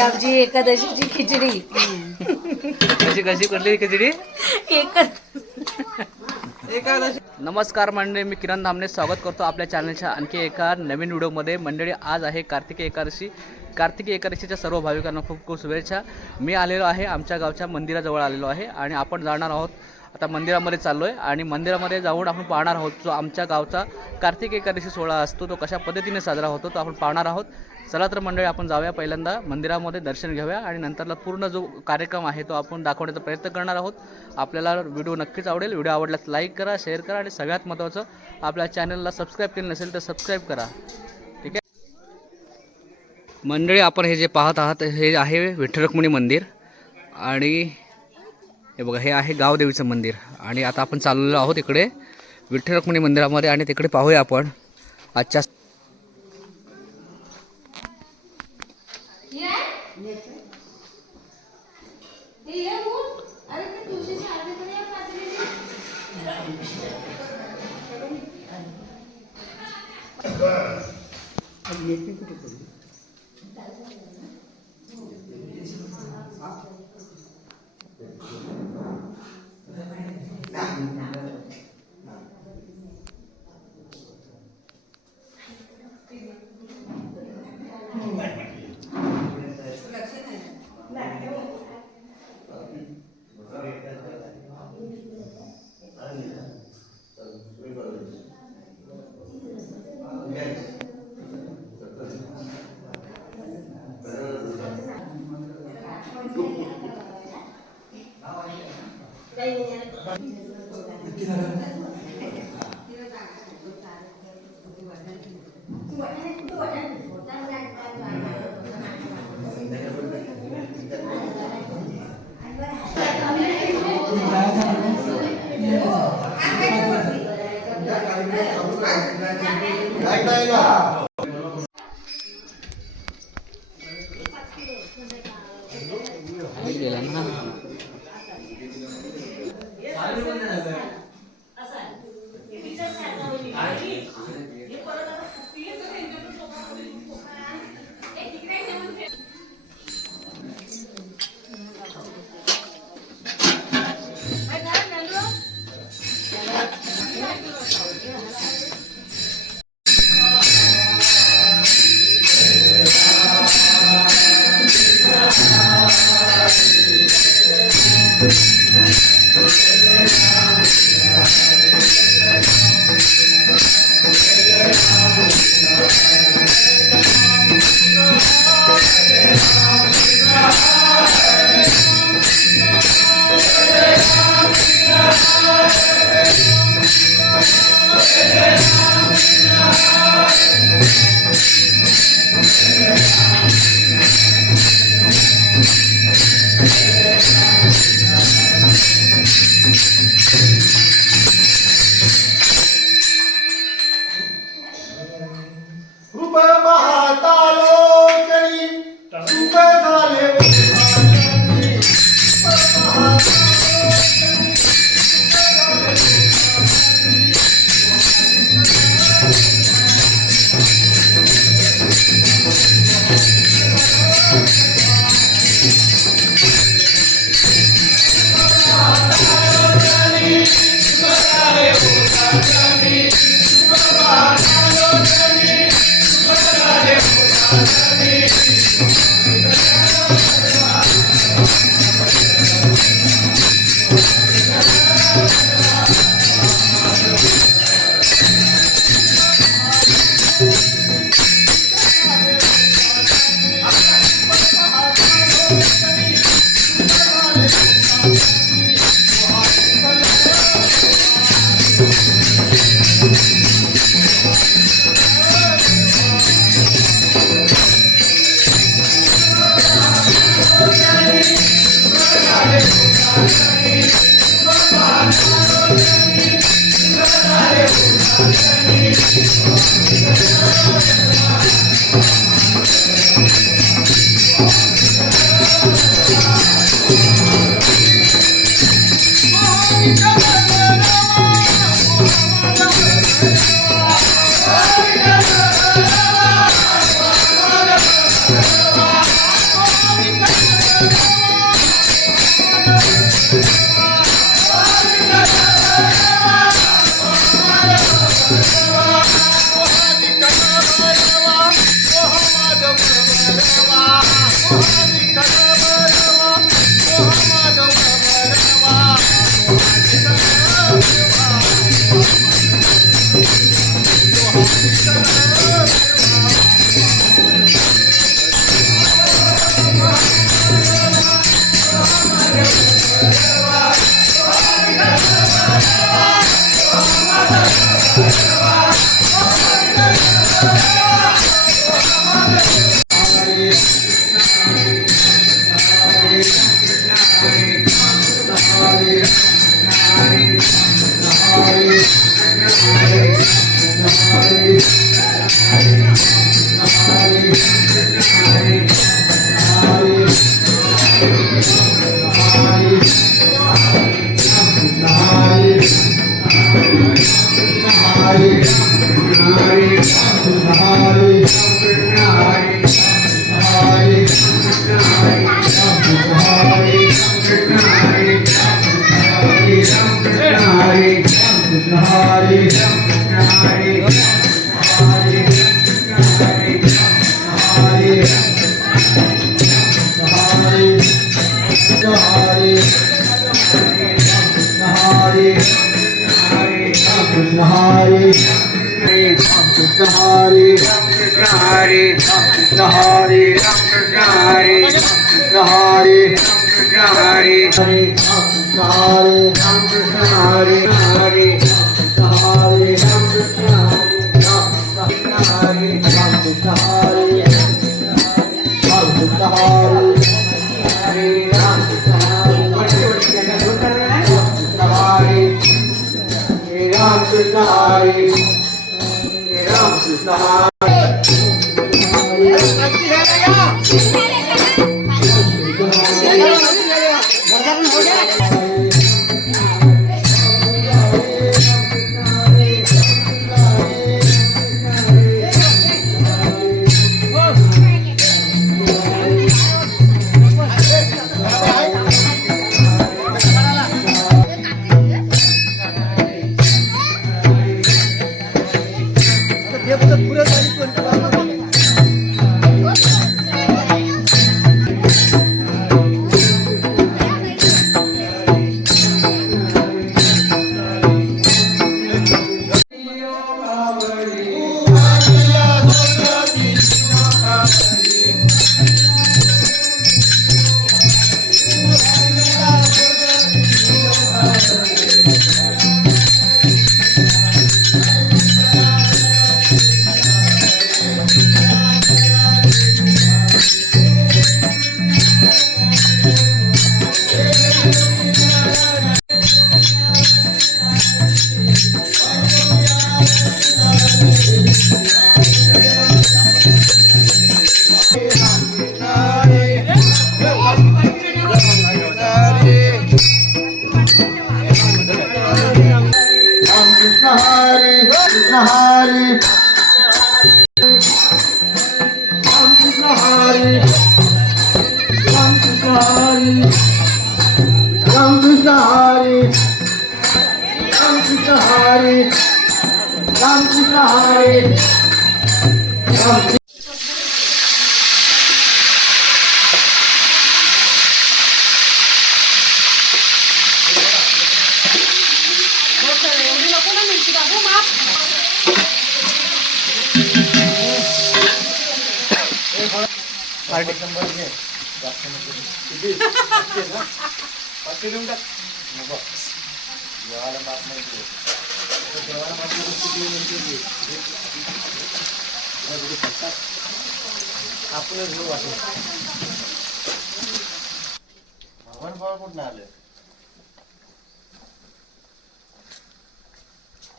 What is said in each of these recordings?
आमची एकादशीची खिचडी. कशी कशी कुठली खिचडी? एकादशी. नमस्कार मंडळी, मी किरण धामणे स्वागत करतो आपल्या चॅनलच्या आणखी एका नवीन व्हिडिओमध्ये. मंडळी, आज आहे कार्तिकी एकादशी. कार्तिकी एकादशीच्या सर्व भाविकांना खूप खूप शुभेच्छा. मी आलेलो आहे आमच्या गावच्या मंदिराजवळ आलेलो आहे आणि आपण जाणार आहोत आता मंदिरामध्ये चाललो आहे आणि मंदिरामध्ये जाऊन आपण पाहणार आहोत जो आमच्या गावचा कार्तिक एकादशी सोहळा असतो तो कशा पद्धतीने साजरा होतो तो आपण पाहणार आहोत. चला तर मंडळी, आपण जाऊया, पहिल्यांदा मंदिरामध्ये दर्शन घेऊया आणि नंतरला पूर्ण जो कार्यक्रम आहे तो आपण दाखवण्याचा प्रयत्न करणार आहोत. आपल्याला व्हिडिओ नक्कीच आवडेल. व्हिडिओ आवडल्यास लाईक करा, शेअर करा आणि सगळ्यात महत्त्वाचं, आपल्या चॅनलला सबस्क्राईब केलं नसेल तर सबस्क्राईब करा. ठीक आहे मंडळी, आपण हे जे पाहत आहात हे आहे विठ्ठल रुक्मिणी मंदिर आणि हे बघा, हे आहे गावदेवीचं मंदिर आणि आता आपण चाललेलो आहोत इकडे विठ्ठल रुक्मिणी मंदिरामध्ये आणि तिकडे पाहूया आपण आजच्या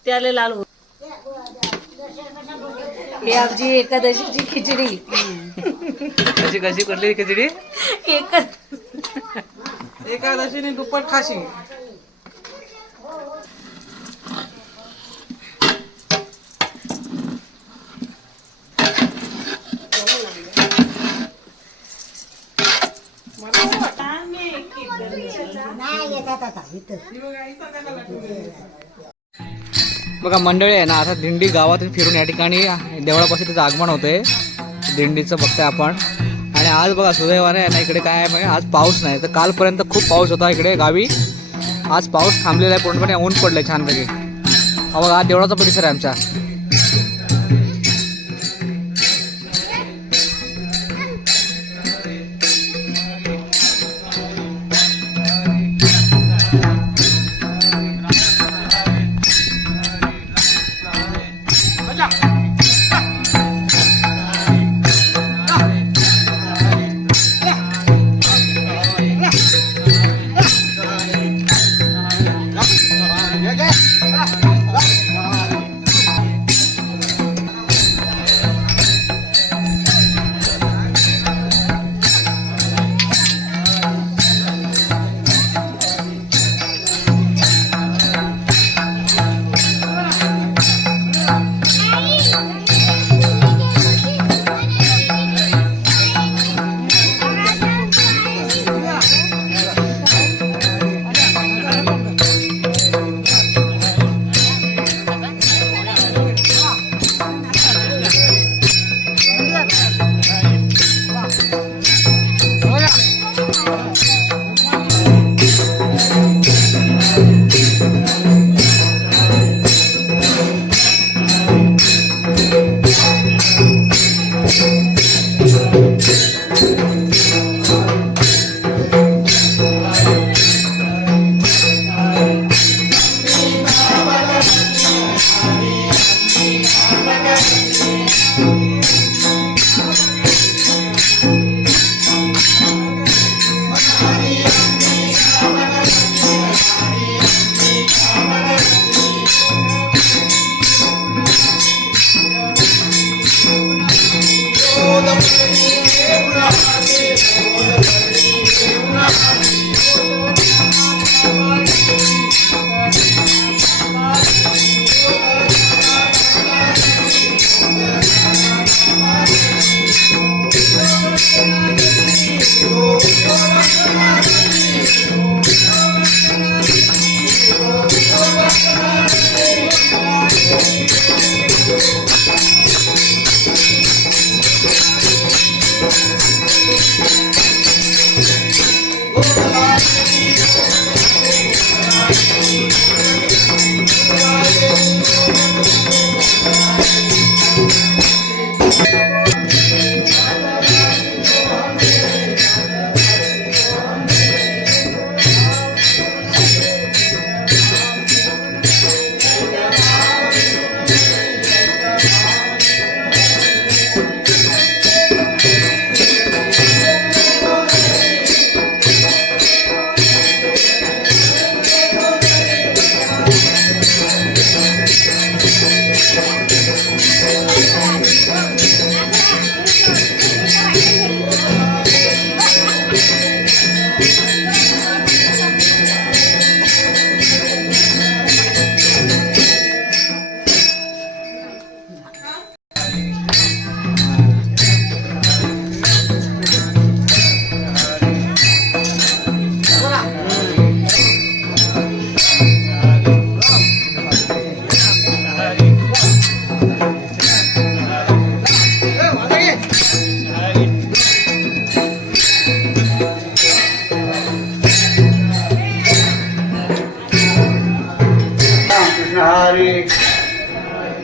त्याले लाल हो. ही आमची एकादशीची खिचडी. कशी कशी कुठली खिचडी? एकादशीने दुप्पट खाशी. बघा मंडळी आहे ना, आता दिंडी गावातून फिरून या ठिकाणी देवळापाशी त्याचं आगमन होतंय. दिंडीचं बघतोय आपण. आणि आज बघा सुदैवाने आहे ना, इकडे काय आहे म्हणजे आज पाऊस नाही. तर कालपर्यंत खूप पाऊस होता इकडे गावी. आज पाऊस थांबलेला आहे, पूर्णपणे ऊन पडलंय छानपैकी. हा बघा हा देवळाचा परिसर आहे आमचा.